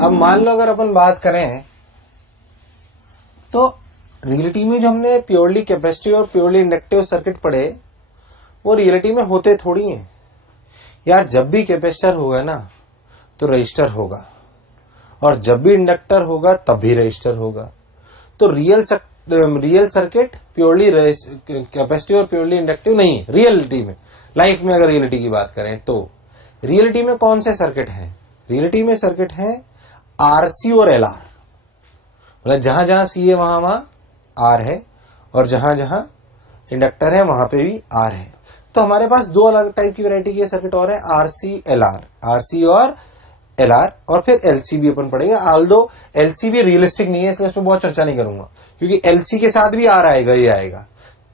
अब मान लो अगर अपन बात करें तो रियलिटी में जो हमने प्योरली कैपेसिटिव और प्योरली इंडक्टिव सर्किट पढ़े वो रियलिटी में होते थोड़ी हैं यार। जब भी कैपेसिटर होगा ना तो रजिस्टर होगा, और जब भी इंडक्टर होगा तब भी रजिस्टर होगा। तो रियल सर्किट प्योरली कैपेसिटिव और प्योरली इंडक्टिव नहीं है रियलिटी में। लाइफ में अगर रियलिटी की बात करें तो रियलिटी में कौन से सर्किट हैं? रियलिटी में सर्किट है आरसी और एलआर, मतलब जहां जहां सी है वहां वहां आर है, और जहां जहां इंडक्टर है वहां पे भी आर है। तो हमारे पास दो अलग टाइप की वैरायटी के सर्किट और है, आरसी एलआर, आरसी और एलआर, और फिर एलसी भी अपन पढ़ेंगे। ऑल्दो एलसी भी रियलिस्टिक नहीं है इसलिए उस पर बहुत चर्चा नहीं करूंगा, क्योंकि एलसी के साथ भी आर आएगा, ये आएगा।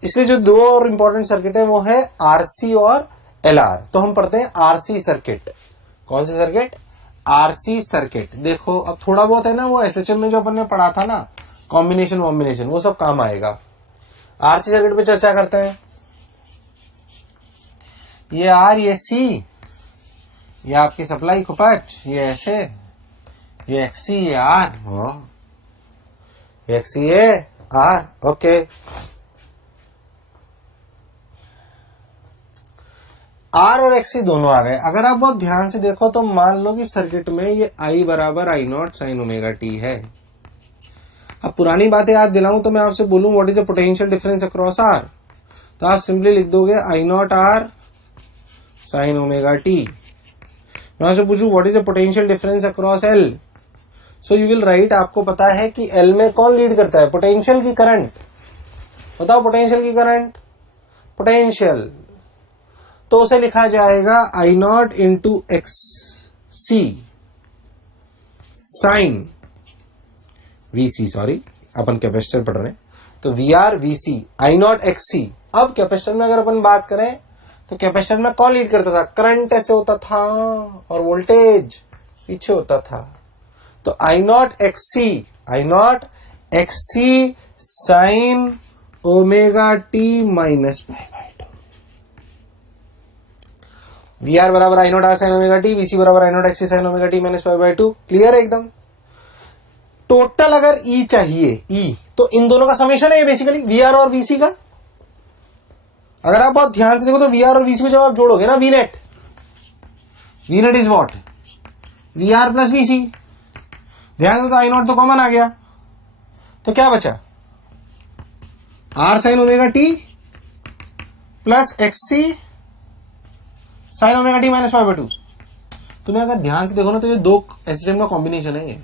इसलिए जो दो और इंपॉर्टेंट सर्किट है वो है आरसी और एलआर। तो हम पढ़ते हैं आरसी सर्किट। कौन से सर्किट? RC circuit. देखो अब थोड़ा बहुत है ना वो एसएचएम में जो अपन ने पढ़ा था ना, कॉम्बिनेशन वॉम्बिनेशन, वो सब काम आएगा। आरसी सर्किट पे चर्चा करते हैं। ये आर, ये सी, ये आपकी सप्लाई खुपच, ये ऐसे, ये एक्सी, ये आर, ये एक्सी, ये आर, ओके। आर और एक्सी दोनों आ गए। अगर आप बहुत ध्यान से देखो तो मान लो कि सर्किट में ये आई बराबर I naught sine omega T है। अब पुरानी बातें याद दिलाऊं तो मैं आपसे बोलूं what is the potential difference across R, तो आप सिंपली लिख दोगे I not are sine omega T. मैं आपसे पूछूं what is the potential difference across L, so you will write, आपको पता है कि एल में कौन लीड करता है? पोटेंशियल की करंट। बताओ पोटेंशियल की करंट, पोटेंशियल, तो उसे लिखा जाएगा I naught into X C sine VC, sorry अपन कैपेसिटर पढ़ रहे हैं तो V R V C I naught X C. अब कैपेसिटर में अगर अपन बात करें तो कैपेसिटर में कौन लीड करता था? करंट ऐसे होता था और वोल्टेज पीछे होता था। तो I naught X C sine omega T minus pi by two. V R बराबर I not are sine omega T, VC बराबर I naught X C sine omega T minus pi by two. Clear है एकदम? Total अगर ई चाहिए, ई तो इन दोनों का summation है ये बेसिकली वी आर और वीसी का। अगर आप बहुत ध्यान से देखो तो वी आर और वीसी को जब आप जोड़ोगे ना, V net is what? V R plus VC. ध्यान दो तो आई नॉट तो कॉमन आ गया, तो क्या बचा? R sine omega T plus XC sine omega T minus pi by two. तुम्हें अगर ध्यान से देखो ना तो ये दो एसएचएम का कॉम्बिनेशन है ये।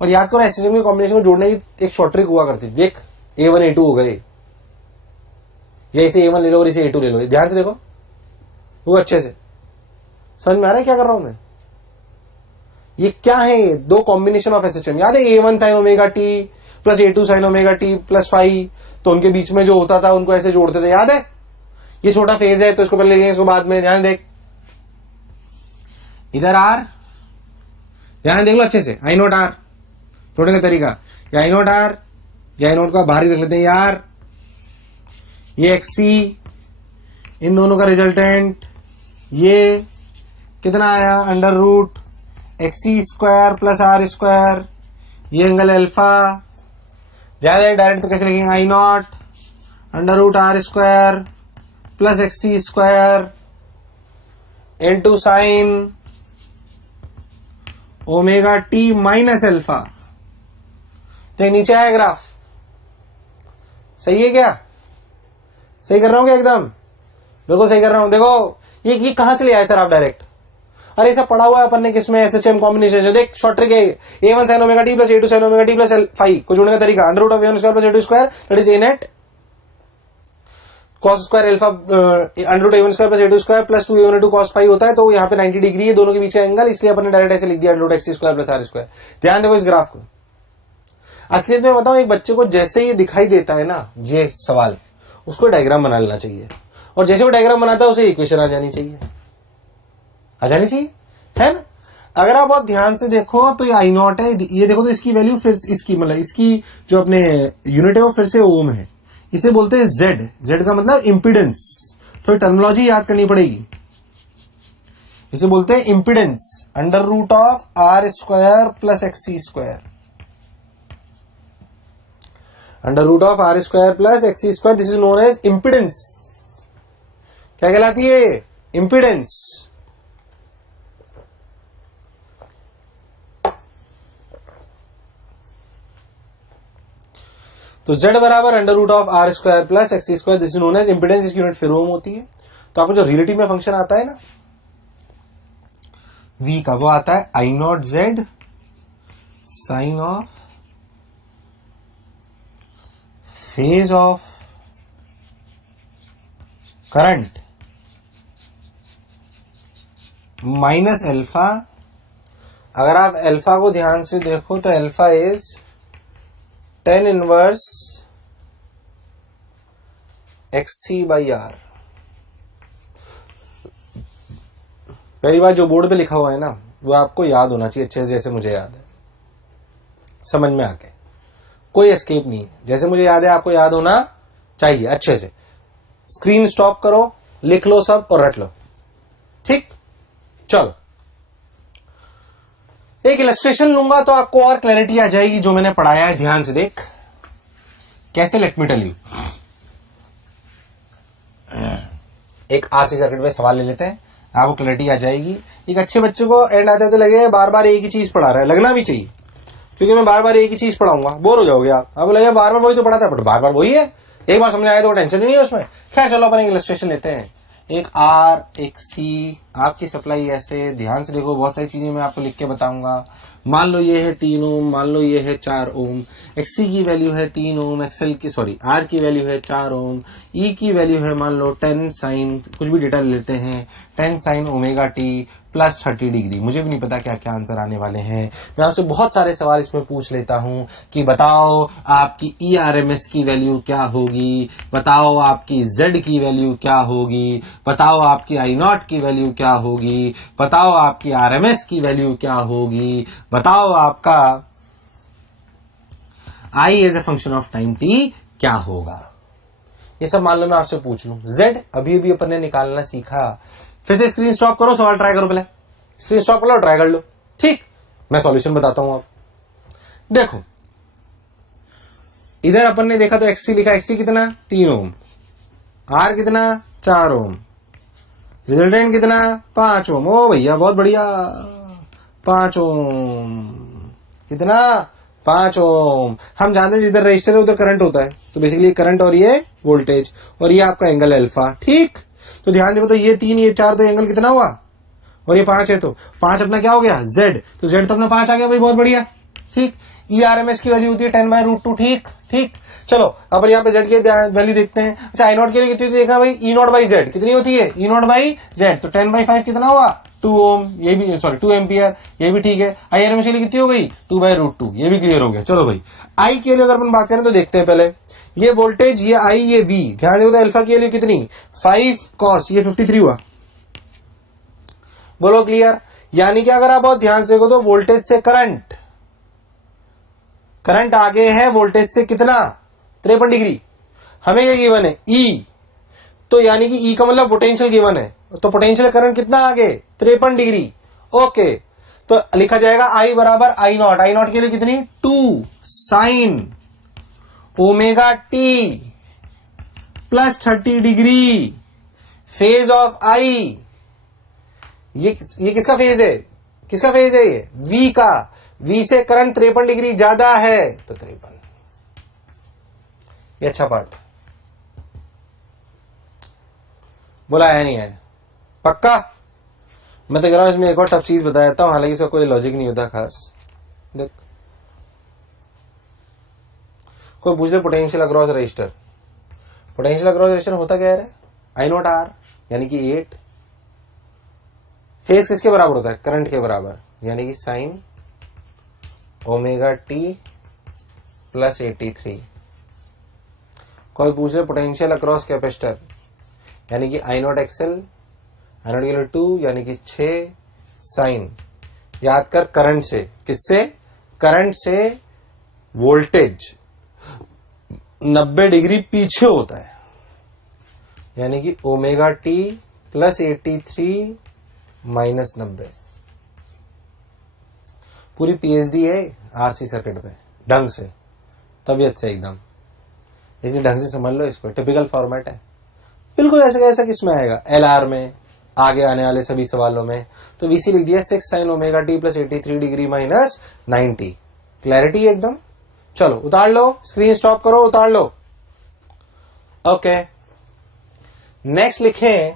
और याद करो एसएचएम के कॉम्बिनेशन को जोड़ने की एक शॉर्ट ट्रिक हुआ करती, देख A1 A2 हो गए, या इसे A1 ले लो और इसे A2 ले लो। ध्यान से देखो वो अच्छे से समझ में आ रहा है क्या कर रहा हूं मैं? ये क्या है? ये दो कॉम्बिनेशन ऑफ एसएचएम। याद है A1 sine omega T plus A2 sine omega T plus phi, तो उनके बीच में जो होता था उनको ऐसे जोड़ते थे, याद है? ये छोटा फेज है तो इसको पहले लेंगे, इसको बाद में। ध्यान देख, इधर आर, ध्यान देख लो अच्छे से, आई नॉट आर जोड़ने का तरीका, या आई नॉट आर या आई नॉट का बाहर ही रख लेते हैं यार, ये एक्सी, इन दोनों का रिजल्टेंट ये कितना आया? Under root XC square plus R square, ये एंगल अल्फा। ध्यान दे, डायरेक्ट तो कैसे लिखेंगे? I naught under root R square plus XC square into sine omega T minus alpha. तो नीचे आया ग्राफ, सही है क्या? सही कर रहा हूं क्या? एकदम बिल्कुल सही कर रहा हूं। देखो ये कहां से ले आए सर आप डायरेक्ट? अरे सब पढ़ा हुआ है अपन ने किसमें? SHM combination. देख शॉर्ट ट्रिक है, A1 sine omega T plus A2 sine omega T plus phi को जोड़ने का तरीका, under root of A1 square plus A2 square that is A net cos square alpha under root A1 square plus A2 square plus 2A1 cos phi होता है। तो यहाँ पे 90 degree है दोनों के बीच का एंगल, इसलिए अपन ने डायरेक्ट ऐसे लिख दिया under root XC square plus R square. ध्यान देखो इस ग्राफ को। असलियत में बताओ, एक बच्चे को जैसे ये दिखाई देता है ना ये सवाल, उसको डायग्राम बना लेना चाहिए, और जैसे वो डायग्राम बनाता है उसे इक्वेशन आ जानी चाहिए, है ना? अगर आप बहुत ध्यान से देखो तो ये आई नॉट है, ये देखो तो इसकी वैल्यू फिर इसकी मतलब इसकी जो अपने यूनिट है वो फिर से ओम है। इसे बोलते हैं जेड, जेड का मतलब इंपीडेंस। तो टर्मिनोलॉजी याद करनी पड़ेगी। इसे बोलते हैं impedance, under root of R square plus XC square, under root of R square plus XC square, this is known as impedance. क्या कहलाती है? इंपिडेंस। तो z बराबर under root of R square plus XC square, this is known as impedance, इसकी unit फिर ohm होती है। तो आपको जो रिलेटिव में फंक्शन आता है ना v का, वो आता है I naught Z sine of phase of current minus alpha. अगर आप एल्फा को ध्यान से देखो तो alpha is tan inverse XC by R. पहली बार जो बोर्ड पे लिखा हुआ है ना वो आपको याद होना चाहिए अच्छे से, जैसे मुझे याद है, समझ में आके, कोई एस्केप नहीं है। जैसे मुझे याद है आपको याद होना चाहिए अच्छे से। स्क्रीन स्टॉप करो, लिख लो सब और रट लो, ठीक। चलो एक इलस्ट्रेशन लूंगा तो आपको और क्लैरिटी आ जाएगी जो मैंने पढ़ाया है। ध्यान से देख कैसे, लेट मी टेल यू। एक आरसी सर्किट में सवाल ले लेते हैं, आपको क्लैरिटी आ जाएगी। एक अच्छे बच्चे को एंड आते आते लगे बार बार एक ही चीज पढ़ा रहा है, लगना भी चाहिए, क्योंकि मैं बार बार एक ही चीज पढ़ाऊंगा, बोर हो जाओगे आप। अब लगे बार बार वही तो पढ़ाता है, बट बार बार वही है, एक बार समझ आया तो टेंशन नहीं है उसमें। खैर चलो अपन एक इलस्ट्रेशन लेते हैं। एक आर एक सी, आपकी सप्लाई ऐसे, ध्यान से देखो, बहुत सारी चीजें मैं आपको लिख के बताऊंगा। मान लो ये है 3 ओम, मान लो ये है 4 ओम, एक्सी की वैल्यू है 3 ओम, एक्सएल की आर की वैल्यू है 4 ओम, ई की वैल्यू है मान लो 10 साइन, कुछ भी डेटा लेते हैं, 10 sine omega T plus 30 degree. मुझे भी नहीं पता क्या क्या आंसर आने वाले हैं। मैं आपसे बहुत सारे सवाल इसमें पूछ लेता हूं कि बताओ आपकी ERMS की वैल्यू क्या होगी, बताओ आपकी Z की वैल्यू क्या होगी, बताओ आपकी I0 की वैल्यू क्या होगी, बताओ आपकी RMS की वैल्यू क्या होगी, बताओ आपका I as a function of time t क्या होगा। ये सब मान लो मैं आपसे पूछ लूं। Z अभी अभी अपन ने निकालना सीखा। फिर से स्क्रीन स्टॉप करो, सवाल ट्राई करो, पहले स्क्रीन स्टॉप कर लो, ट्राई कर लो, ठीक। मैं सॉल्यूशन बताता हूं। आप देखो इधर अपन ने देखा तो एक्सी लिखा, एक्सी कितना 3 ओम, आर कितना 4 ओम, रिजल्टेंट कितना 5 ओम। ओ भैया बहुत बढ़िया, 5 ओम, कितना 5 ओम। हम जानते हैं जिधर रजिस्टर है उधर करंट होता है, तो बेसिकली करंट और ये वोल्टेज और ये आपका एंगल अल्फा, ठीक। तो ध्यान देखो, तो ये 3 ये 4, तो एंगल कितना हुआ, और ये 5 है, तो 5 अपना क्या हो गया Z, तो Z तो अपना 5 आ गया भाई, बहुत बढ़िया, ठीक। ERMS की वैल्यू होती है 10/√2, ठीक ठीक। चलो अब यहाँ पे Z की वैल्यू देखते हैं। अच्छा I0 के लिए कितनी देखना भाई, E0/Z कितनी होती है, E0/Z, तो 10/5 कितना हुआ 2 ओम, ये भी सॉरी 2 एम्पियर, ये भी ठीक है। IRMS के लिए कितनी हो गई 2/√2, ये भी क्लियर हो गया। चलो भाई I के लिए अगर अपन बात करें तो देखते हैं पहले, ये वोल्टेज, ये I, ये V, ध्यान देखो तो अल्फा की वैल्यू कितनी 5 cos, ये 53 हुआ। बोलो क्लियर। यानी कि अगर आप बहुत ध्यान से देखो तो वोल्टेज से करंट, करंट आगे है वोल्टेज से कितना 53 डिग्री। हमें क्या गिवन है E, तो यानी कि E का मतलब पोटेंशियल गिवन है, तो पोटेंशियल करंट कितना आगे 53 डिग्री। ओके, तो लिखा जाएगा I बराबर I0, I0 के लिए कितनी 2 sine omega T plus 30 degree phase of I। ये किसका फेज है, किसका फेज है, ये V का। V से करंट 53 डिग्री ज्यादा है, तो 53। ये अच्छा पार्ट बोला है, नहीं है पक्का। मैं तो कह रहा हूं इसमें एक और टफ चीज बता देता हूं, हालांकि इसका कोई लॉजिक नहीं होता खास। देख कोई पूछ ले potential across register, potential across register होता क्या है, I0R यानी कि 8, फेज किसके बराबर होता है, करंट के बराबर, यानी कि साइन ओमेगा टी प्लस 83। कोई पूछ ले पोटेंशियल अक्रॉस कैपेसिटर, यानी कि I0 XL, I0 के लिए 2 यानी कि 6 साइन, याद कर करंट से, किससे, करंट से वोल्टेज 90 डिग्री पीछे होता है, यानी कि ओमेगा टी प्लस 83 -90। पूरी पीएचडी है आरसी सर्किट में, ढंग से, तबीयत से एकदम, इसलिए ढंग से समझ लो इसको। टिपिकल फॉर्मेट है बिल्कुल ऐसा कैसा किसमें आएगा, एलआर में, आगे आने वाले सभी सवालों में। तो वीसी लिख दिया 6 sin omega T plus 83 degree minus 90। Clarity एकदम। चलो उतार लो, स्क्रीन स्टॉप करो, उतार लो। ओके, नेक्स्ट लिखें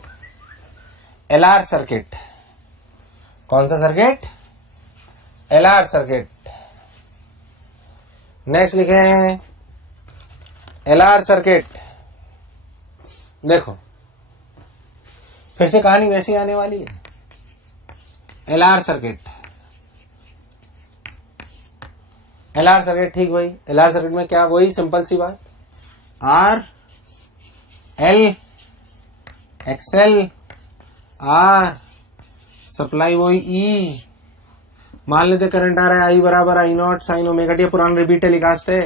एलआर सर्किट। कौन सा सर्किट? LR circuit. नेक्स्ट लिखें एलआर सर्किट। देखो फिर से कहानी वैसी आने वाली है। एलआर सर्किट, एलआर सर्किट, ठीक भाई। एलआर सर्किट में क्या, वही सिंपल सी बात, R L XL are, supply वही ई। मान लेते करंट आ रहा है आई बराबर I naught sine omega T, पुराना रिपीट टेलीकास्ट है।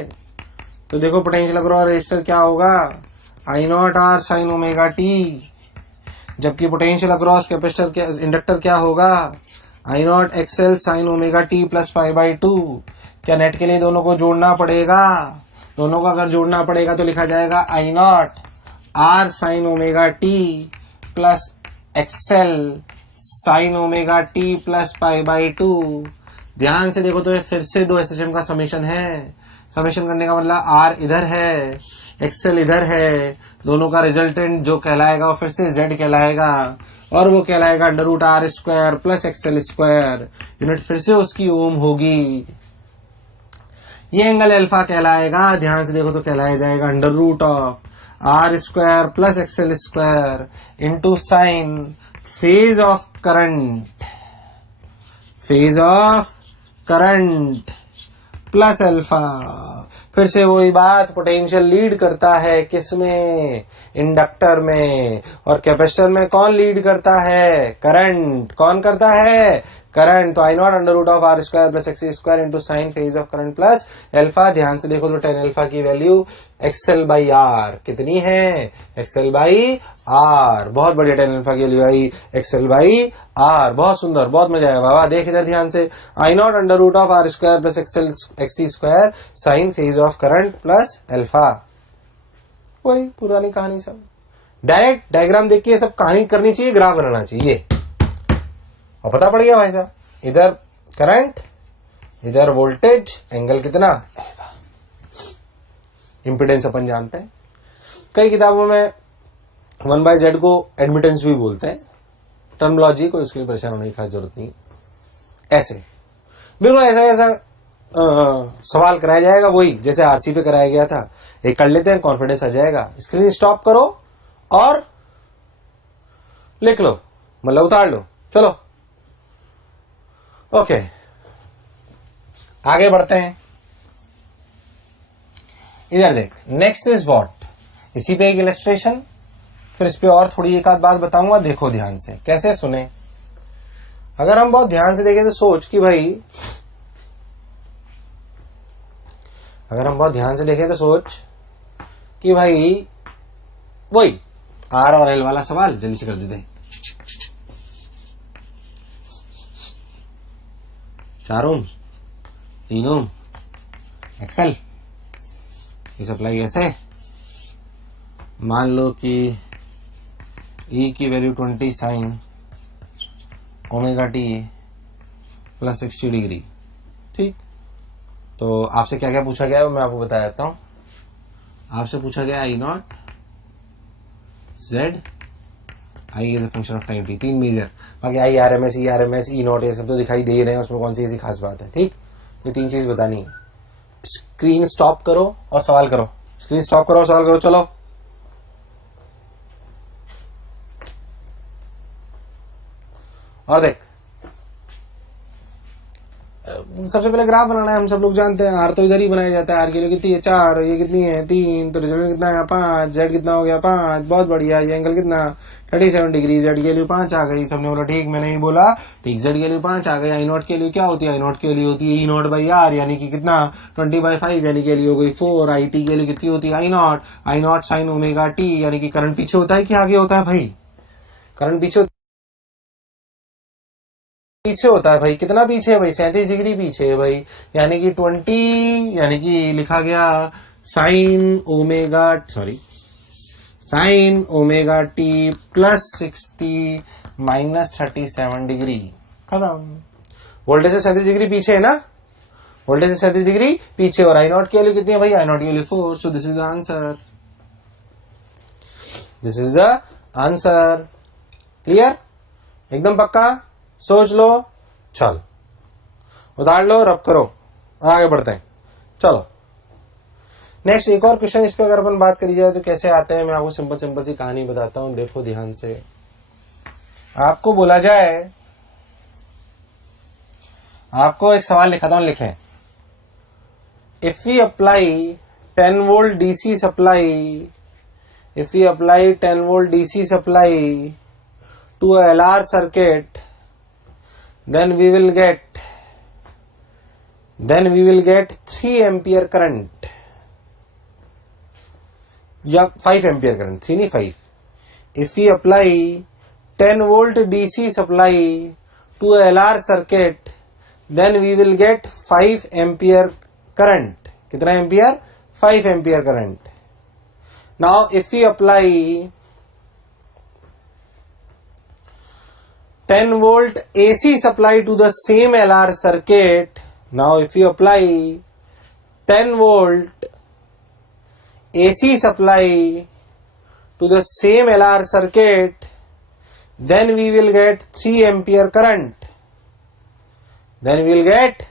तो देखो पोटेंशियल अक्रॉस रेजिस्टर क्या होगा, आई नॉट आर साइन ओमेगा टी, जबकि पोटेंशियल अक्रॉस कैपेसिटर के इंडक्टर क्या होगा, आई naught XL sine omega T plus pi by two. क्या नेट के लिए दोनों को जोड़ना पड़ेगा? दोनों को अगर जोड़ना पड़ेगा तो लिखा जाएगा I not are sine omega T plus XL sine omega T plus pi by two. ध्यान से देखो तो ये फिर से दो एसएचएम का समेशन है। समेशन करने का मतलब आर इधर है, एक्सएल इधर है, दोनों का रिजल्टेंट जो कहलाएगा वो फिर से जेड कहलाएगा, और वो कहलाएगा under root R square plus XL square. Unit फिर से उसकी ओम होगी। ये एंगल अल्फा कहलाएगा। ध्यान से देखो तो कहलाया जाएगा under root of R square plus XL square into sine phase of current, phase of current plus alpha. फिर से वही बात, पोटेंशियल लीड करता है किसमें, इंडक्टर में, और कैपेसिटर में कौन लीड करता है, करंट। कौन करता है, करंट। तो I naught under root of R square plus X square into sine phase of current plus alpha. ध्यान से देखो तो टेन अल्फा की वैल्यू एक्सएल बाई आर कितनी है, एक्सएल बाई आर। बहुत बढ़िया, टेन अल्फा की value I XL by R. बहुत सुंदर, बहुत मजा आया बाबा। देख इधर ध्यान से, I naught under root of R square plus XL X square sine phase of current plus alpha. वही पुरानी कहानी सब। डायरेक्ट डायग्राम देख के सब कहानी करनी चाहिए, ग्राफ बनाना चाहिए, और पता पड़ गया भाई साहब। इधर करंट, इधर वोल्टेज, एंगल कितना, अल्फा। इंपिडेंस अपन जानते हैं, कई किताबों में 1/z को एडमिटेंस भी बोलते हैं। टर्मिनोलॉजी को इसके लिए परेशान होने की खास जरूरत नहीं। ऐसे बिल्कुल ऐसा ऐसा सवाल कराया जाएगा, वही जैसे आरसी पे कराया गया था। एक कर लेते हैं, कॉन्फिडेंस आ जाएगा। स्क्रीन स्टॉप करो और लिख लो, मतलब उतार लो। चलो ओके, आगे बढ़ते हैं। इधर देख, नेक्स्ट इज व्हाट। इसी पे एक इलस्ट्रेशन, फिर इस पे और थोड़ी एक आध बात बताऊंगा। देखो ध्यान से, कैसे सुने। अगर हम बहुत ध्यान से देखें तो सोच कि भाई, अगर हम बहुत ध्यान से देखें तो सोच कि भाई वही आर और एल वाला सवाल जल्दी से कर देते हैं। 4 ओम, 3 ओम, एक्सएल, ये सप्लाई ऐसे। मान लो कि ई की value 20 sine omega T plus 60 degree. ठीक, तो आपसे क्या क्या पूछा गया है मैं आपको बता देता हूं। आपसे पूछा गया I naught Z I as a function of time T, 3 major. बाकी I R M S, E R M S, E naught, ये सब तो दिखाई दे रहे हैं, उसमें कौन सी ऐसी खास बात है। ठीक, ये 3 चीज बतानी है। स्क्रीन स्टॉप करो और सवाल करो, स्क्रीन स्टॉप करो और सवाल करो। चलो और देख, सबसे पहले ग्राफ बनाना है। हम सब लोग जानते हैं आर तो इधर ही बनाया जाता है। आर की वैल्यू कितनी है, 4, ये कितनी है, 3, तो रिजल्ट कितना है, 5, जेड कितना हो गया, 5। बहुत बढ़िया। ये एंगल कितना, 37 डिग्री। जेड की वैल्यू 5 आ गई। सबने बोला ठीक, मैंने ही बोला ठीक, जेड की वैल्यू 5 आ गई। आई नॉट की वैल्यू क्या होती है, आई नॉट की वैल्यू होती है ई नॉट बाई आर, यानी कि कितना 20/5, यानी की वैल्यू हो गई 4। आई टी की वैल्यू कितनी होती है, I naught sine omega T, यानी कि करंट पीछे होता है कि आगे होता है भाई, करंट पीछे पीछे होता है भाई, कितना पीछे है भाई, 37 डिग्री पीछे है भाई, यानी कि 20, यानी कि लिखा गया sine omega T plus 60 minus 37 degree, खत्म। वोल्टेज से 37 डिग्री पीछे है ना, वोल्टेज से 37 डिग्री पीछे, और आई नॉट की वैल्यू कितनी है भाई, आई नॉट की value 4, so this is the answer, this is the answer. Clear, एकदम पक्का, सोच लो, चल उतार लो, रब करो और आगे बढ़ते हैं। चलो नेक्स्ट एक और क्वेश्चन, इस पे अगर अपन बात करी जाए तो कैसे आते हैं, मैं आपको सिंपल सी कहानी बताता हूं, देखो ध्यान से। आपको बोला जाए, आपको एक सवाल लिखा था, लिखें, if we apply 10 volt DC supply, if we apply 10 volt DC supply to a LR circuit, then we will get 3 ampere current, या 5 ampere current, 3 नहीं 5. If we apply 10 volt DC supply to a LR circuit, then we will get 5 ampere current. कितना ampere, 5 ampere current. Now if we apply 10 volt AC supply to the same LR circuit, now if we apply 10 volt AC supply to the same LR circuit, then we will get 3 ampere current. Then we will get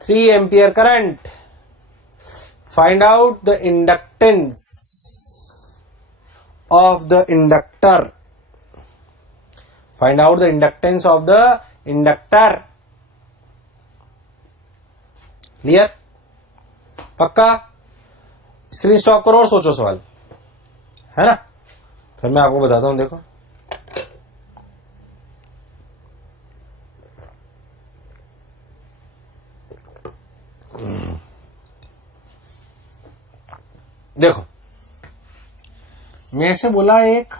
3 ampere current. Find out the inductance of the inductor. Find out the inductance of the inductor. Clear? पक्का? Screen stop करो और सोचो सवाल, है ना, फिर मैं आपको बताता हूं। देखो देखो, मेरे से बोला एक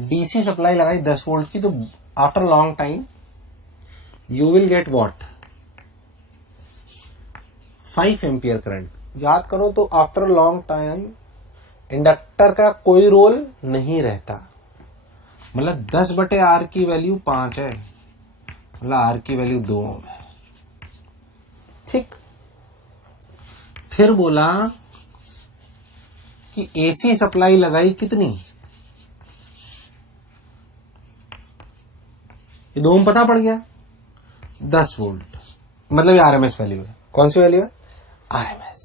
डीसी सप्लाई लगाई 10 वोल्ट की, तो after long time you will get what, 5 ampere current. याद करो तो आफ्टर लॉन्ग टाइम इंडक्टर का कोई रोल नहीं रहता, मतलब 10/R की वैल्यू 5 है, मतलब R की वैल्यू 2 ओम है, ठीक। फिर बोला कि एसी सप्लाई लगाई कितनी, ये 2 ओम पता पड़ गया, 10 वोल्ट, मतलब ये आरएमएस वैल्यू है। कौन सी वैल्यू है, आरएमएस।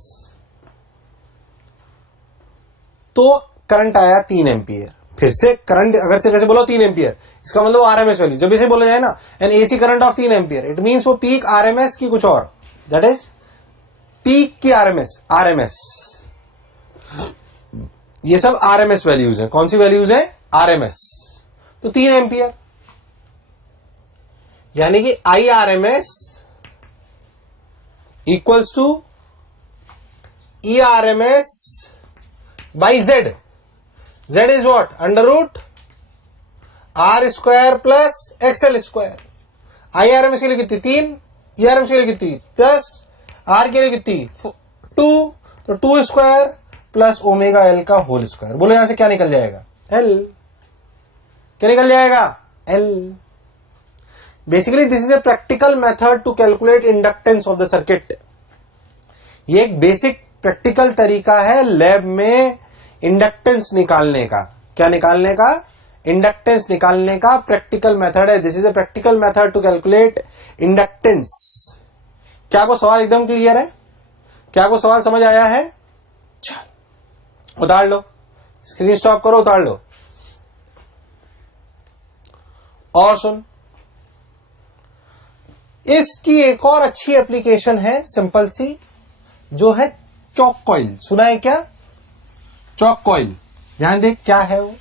तो करंट आया 3 एम्पियर। फिर से करंट अगर से वैसे बोलो 3 एम्पियर, इसका मतलब आरएमएस वैल्यू। जब इसे बोला जाए ना N AC current of 3 ampere, it means वो पीक आरएमएस की कुछ और, दैट इज पीक की आरएमएस। ये सब आरएमएस वैल्यूज है। कौन सी वैल्यूज है, आरएमएस। तो 3 एम्पियर, यानी कि I RMS equals to E RMS by Z. Z is what, under root R square plus XL square. I RMS के लिए कितनी 3, ई आरएमएस के लिए कितनी 10, आर के लिए कितनी 2, तो 2 स्क्वायर प्लस ओमेगा एल का होल स्क्वायर। बोलो यहां से क्या निकल जाएगा, एल। क्या निकल जाएगा, L. Basically this is a practical method to calculate inductance of the circuit. ये एक बेसिक प्रैक्टिकल तरीका है लैब में इंडक्टेंस निकालने का। क्या निकालने का, इंडक्टेंस निकालने का प्रैक्टिकल मेथड है। This is a practical method to calculate inductance. क्या को सवाल एकदम क्लियर है, क्या को सवाल समझ आया है, चल उतार लो, स्क्रीन स्टॉप करो, उतार लो और सुन। इसकी एक और अच्छी एप्लीकेशन है, सिंपल सी, जो है चॉक कॉइल। सुना है क्या, चॉक कॉइल। ध्यान देख क्या है वो।